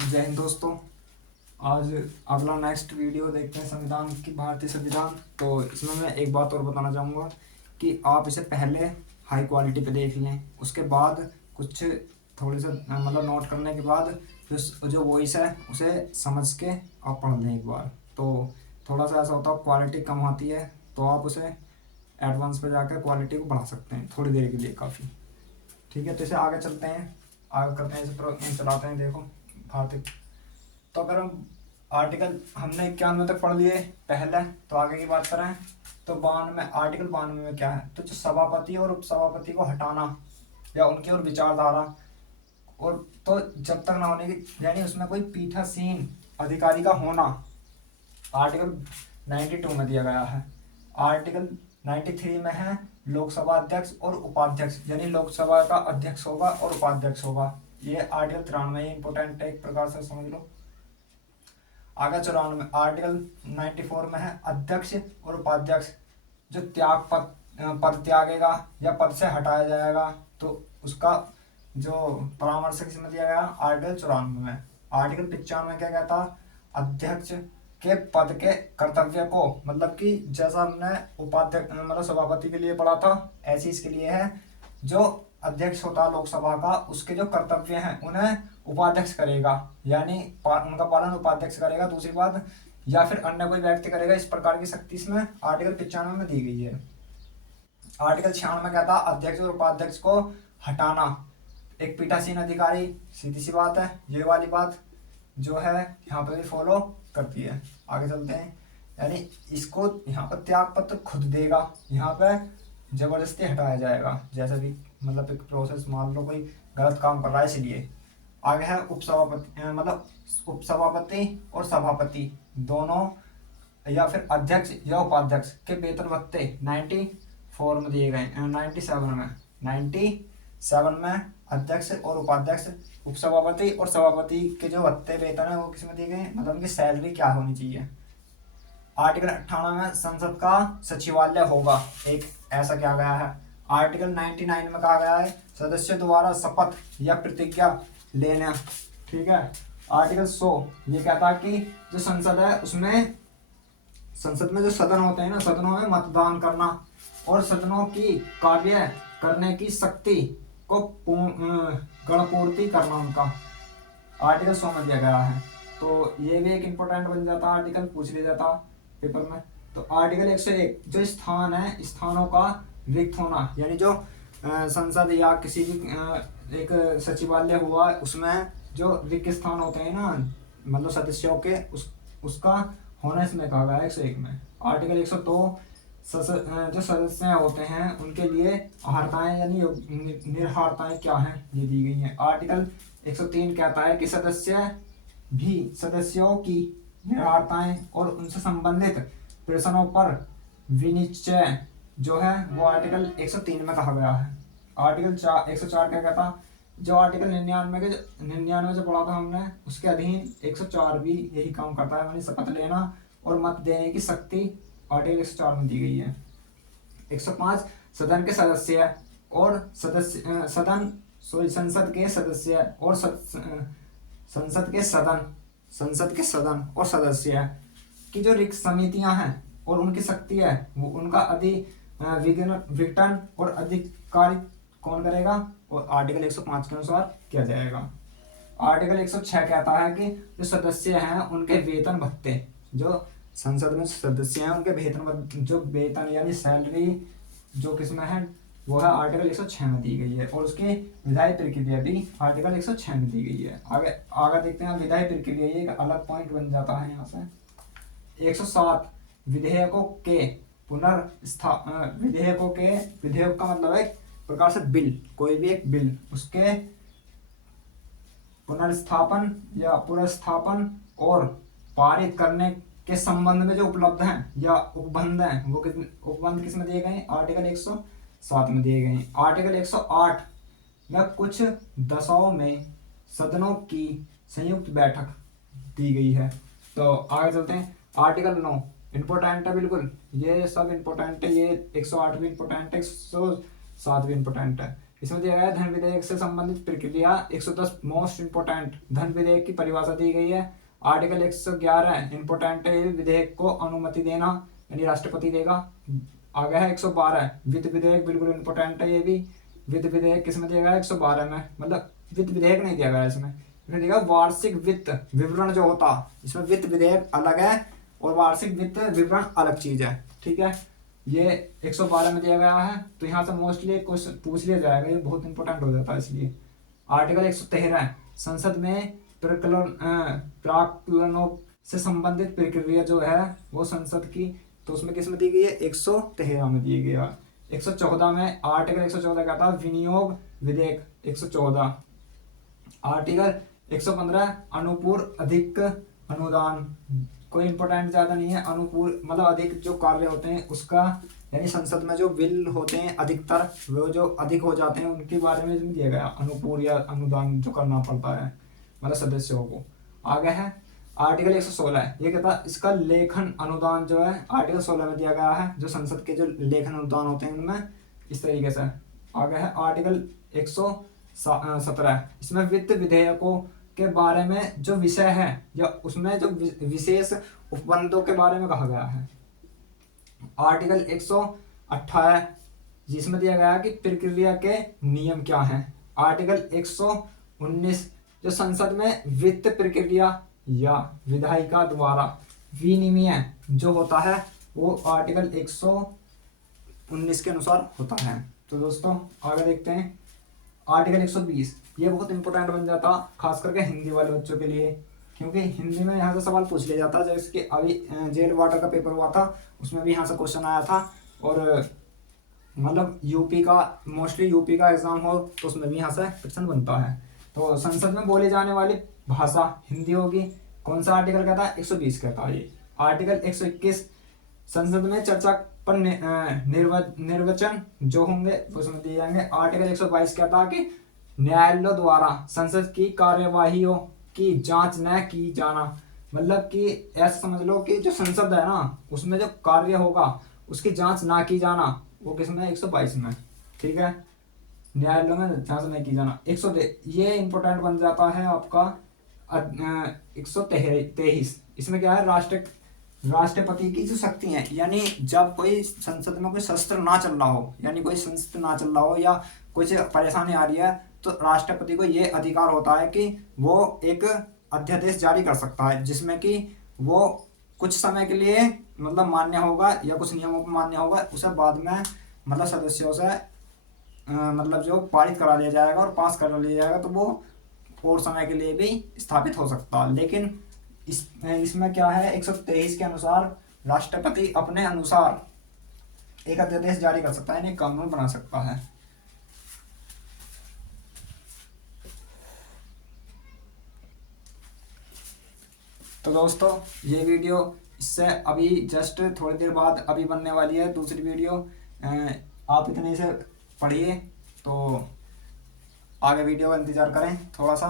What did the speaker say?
जय हिंद दोस्तों। आज अगला नेक्स्ट वीडियो देखते हैं संविधान की, भारतीय संविधान। तो इसमें मैं एक बात और बताना चाहूँगा कि आप इसे पहले हाई क्वालिटी पे देख लें, उसके बाद कुछ थोड़े से मतलब नोट करने के बाद फिर जो वॉइस है उसे समझ के आप पढ़ लें एक बार। तो थोड़ा सा ऐसा होता है क्वालिटी कम आती है, तो आप उसे एडवांस पे जाकर क्वालिटी को बढ़ा सकते हैं थोड़ी देर के लिए काफ़ी। ठीक है, तो इसे आगे चलते हैं, आगे करते हैं, इसे चलाते हैं। देखो भारतीय, तो अगर हम आर्टिकल हमने 91 तक पढ़ लिए पहले, तो आगे की बात करें तो 92, आर्टिकल 92 में क्या है, तो जो सभापति और उपसभापति को हटाना या उनकी और विचारधारा, और तो जब तक ना होने की, यानी उसमें कोई पीठासीन अधिकारी का होना आर्टिकल 92 में दिया गया है। आर्टिकल 93 में है लोकसभा अध्यक्ष और उपाध्यक्ष, यानी लोकसभा का अध्यक्ष होगा और उपाध्यक्ष होगा। ये आर्टिकल 93 इंपोर्टेंट है, एक प्रकार से समझ लो। आगे 94 आर्टिकल 94 में है अध्यक्ष और उपाध्यक्ष, जो त्याग पद त्यागेगा या पद से हटाया जाएगा तो उसका जो परामर्श किसमें दिया गया, आर्टिकल 94 में। आर्टिकल 95 क्या कहता, अध्यक्ष के पद के कर्तव्य को, मतलब कि जैसा हमने उपाध्यक्ष मतलब सभापति के लिए पढ़ा था, ऐसी इसके लिए है। जो अध्यक्ष होता है लोकसभा का, उसके जो कर्तव्य हैं उन्हें उपाध्यक्ष करेगा, यानी उनका पालन उपाध्यक्ष करेगा। दूसरी बात, या फिर अन्य कोई व्यक्ति करेगा, इस प्रकार की शक्ति इसमें आर्टिकल 95 में दी गई है। आर्टिकल 96 में कहता अध्यक्ष और उपाध्यक्ष को हटाना एक पीठासीन अधिकारी, सीधी सी बात है। ये वाली बात जो है यहाँ पे भी फॉलो करती है। आगे चलते हैं, यानी इसको यहाँ पर त्याग पत्र खुद देगा, यहाँ पे जबरदस्ती हटाया जाएगा, जैसे भी मतलब एक प्रोसेस, मान लो कोई गलत काम कर रहा है इसलिए। आगे है उपसभापति, मतलब उपसभापति और सभापति दोनों, या फिर अध्यक्ष या उपाध्यक्ष के वेतन भत्ते 94 में दिए गए, 97 में अध्यक्ष और उपाध्यक्ष, उपसभापति और सभापति के जो भत्ते वेतन है वो किसमें दिए गए, मतलब उनकी सैलरी क्या होनी चाहिए। आर्टिकल 98 में संसद का सचिवालय होगा, एक ऐसा क्या गया है। आर्टिकल 99 में कहा गया है सदस्य द्वारा शपथ या प्रतिज्ञा लेना। ठीक है। आर्टिकल 100 ये कहता है कि जो संसद है उसमें, संसद में जो सदन होते हैं ना, सदनों में मतदान करना और सदनों की कार्य करने की शक्ति को गणपूर्ति करना उनका, आर्टिकल 100 में दिया गया है। तो ये भी एक इम्पोर्टेंट बन जाता, आर्टिकल पूछ लिया जाता पेपर में। तो आर्टिकल 101 जो स्थान है, स्थानों का रिक्त होना, यानी जो संसद या किसी भी एक सचिवालय हुआ उसमें जो रिक्त स्थान होते हैं ना, मतलब सदस्यों के, उसका होना इसमें कहा गया है 101 में। आर्टिकल 102 जो सदस्य होते हैं उनके लिए अहर्ताएं यानी निर्हारताएं क्या हैं ये दी गई हैं। आर्टिकल 103 कहता है कि सदस्यों की निर्हारताएं और उनसे संबंधित प्रश्नों पर विनिश्चय जो है वो आर्टिकल 103 में कहा गया है। आर्टिकल 104 क्या कहता, जो आर्टिकल 99 से पढ़ा था हमने, उसके अधीन 104 भी यही काम करता है, यानी शपथ लेना और मत देने की शक्ति आर्टिकल 104 में दी गई है। 105 सदन के सदस्य और संसद के सदस्य और संसद के सदन और सदस्य की जो रिक्त समितियां हैं और उनकी शक्ति है वो उनका विघटन और अधिकारित कौन करेगा, और आर्टिकल 105 के अनुसार किया जाएगा। आर्टिकल 106 कहता है कि जो सदस्य हैं उनके वेतन भत्ते, जो संसद में सदस्य हैं उनके वेतन यानी सैलरी जो किसमें है वो है आर्टिकल 106 में दी गई है, और उसकी विधायी प्रक्रिया भी आर्टिकल 106 में दी गई है। आगे देखते हैं विधायी प्रक्रिया, ये एक अलग पॉइंट बन जाता है यहाँ से। 107 विधेयकों के विधेयक का मतलब है प्रकार से बिल, कोई भी एक बिल, उसके पुनर्स्थापन और पारित करने के संबंध में जो उपलब्ध हैं या उपबंध हैं वो उपबंध किस में दिए गए, आर्टिकल 107 में दिए गए। आर्टिकल 108 में कुछ दशाओं में सदनों की संयुक्त बैठक दी गई है। तो आगे चलते हैं। आर्टिकल 9 इम्पोर्टेंट है, बिल्कुल ये सब इम्पोर्टेंट है, ये 108 भी इम्पोर्टेंट है, 107 भी इम्पोर्टेंट है। इसमें दिया गया है धन विधेयक से संबंधित प्रक्रिया 110 मोस्ट इंपोर्टेंट धन विधेयक की परिभाषा दी गई है। आर्टिकल 111 इंपोर्टेंट है, विधेयक को अनुमति देना यानी राष्ट्रपति देगा। आगे है 112 वित्त विधेयक, बिल्कुल इंपोर्टेंट है ये भी। वित्त विधेयक किसमें दिया गया है 112 में, मतलब वित्त विधेयक नहीं दिया गया इसमें दिया वार्षिक वित्त विवरण जो होता, इसमें वित्त विधेयक अलग है और वार्षिक वित्त विवरण अलग चीज है, ठीक है। ये 112 में दिया गया है, तो यहाँ से मोस्टली क्वेश्चन पूछ लिया जाएगा, ये बहुत इंपॉर्टेंट हो जाता है इसलिए। आर्टिकल 113 संसद में प्राक्कलनों से संबंधित प्रक्रिया जो है वो संसद की, तो उसमें किस में दी गई है 113 में दी गई है। 114 में आर्टिकल 114 कहता है विनियोग विधेयक 114। आर्टिकल 115 अनुपूर्व अधिक अनुदान, कोई इंपॉर्टेंट ज्यादा नहीं है। अनुपूर्व मतलब अधिक जो कार्य होते हैं उसका, यानी संसद में जो बिल होते हैं अधिकतर वो जो अधिक हो जाते हैं उनके बारे में इसमें दिया गया अनुपूर्व या अनुदान जो करना पड़ता है मतलब सदस्यों को। आगे है आर्टिकल 116, ये कहता है इसका लेखन अनुदान जो है आर्टिकल 16 में दिया गया है, जो संसद के जो लेखन अनुदान होते हैं उनमें इस तरीके से। आगे है आर्टिकल 117, इसमें वित्त विधेयकों के बारे में जो विषय है या उसमें जो विशेष उपबंधों के बारे में कहा गया है। आर्टिकल 118 जिसमें दिया गया है कि प्रक्रिया के नियम क्या हैं। आर्टिकल 119 जो संसद में वित्त प्रक्रिया या विधायिका द्वारा विनिमय जो होता है वो आर्टिकल 119 के अनुसार होता है। तो दोस्तों आगे देखते हैं आर्टिकल 120, ये बहुत इंपॉर्टेंट बन जाता खास करके हिंदी वाले बच्चों के लिए, क्योंकि हिंदी में यहाँ से सवाल पूछ लिया जाता है। जैसे कि अभी जेल वाटर का पेपर हुआ था उसमें भी यहाँ से क्वेश्चन आया था, और मतलब यूपी का मोस्टली यूपी का एग्जाम हो तो उसमें भी यहाँ से क्वेश्चन बनता है। तो संसद में बोली जाने वाली भाषा हिंदी होगी। कौन सा आर्टिकल कहता है 120 कहता है ये। आर्टिकल 121 संसद में चर्चा पर निर्वाचन जो होंगे उसमें दिए जाएंगे। आर्टिकल 122 कहता है कि न्यायालयों द्वारा संसद की कार्यवाहियों की जांच न की जाना, मतलब कि ऐसा समझ लो कि जो संसद है ना उसमें जो कार्य होगा उसकी जांच ना की जाना, वो किसमें 122 में, ठीक है। न्यायालयों में जांच नहीं की जाना। 100 ये इंपॉर्टेंट बन जाता है आपका 123, इसमें क्या है राष्ट्रपति की जो शक्ति है, यानी जब कोई संसद में कोई शस्त्र ना चल रहा हो, यानी कोई शस्त्र ना चल रहा हो या कुछ परेशानी आ रही है, तो राष्ट्रपति को ये अधिकार होता है कि वो एक अध्यादेश जारी कर सकता है जिसमें कि वो कुछ समय के लिए मतलब मान्य होगा या कुछ नियमों को मान्य होगा, उसे बाद में मतलब सदस्यों से मतलब जो पारित करा लिया जाएगा और पास करा लिया जाएगा, तो वो और समय के लिए भी स्थापित हो सकता है। लेकिन इसमें क्या है 123 के अनुसार राष्ट्रपति अपने अनुसार एक अध्यादेश जारी कर सकता है, यानी कानून बना सकता है। तो दोस्तों ये वीडियो इससे अभी जस्ट थोड़ी देर बाद अभी बनने वाली है दूसरी वीडियो, आप इतने से पढ़िए तो आगे वीडियो का इंतज़ार करें थोड़ा सा।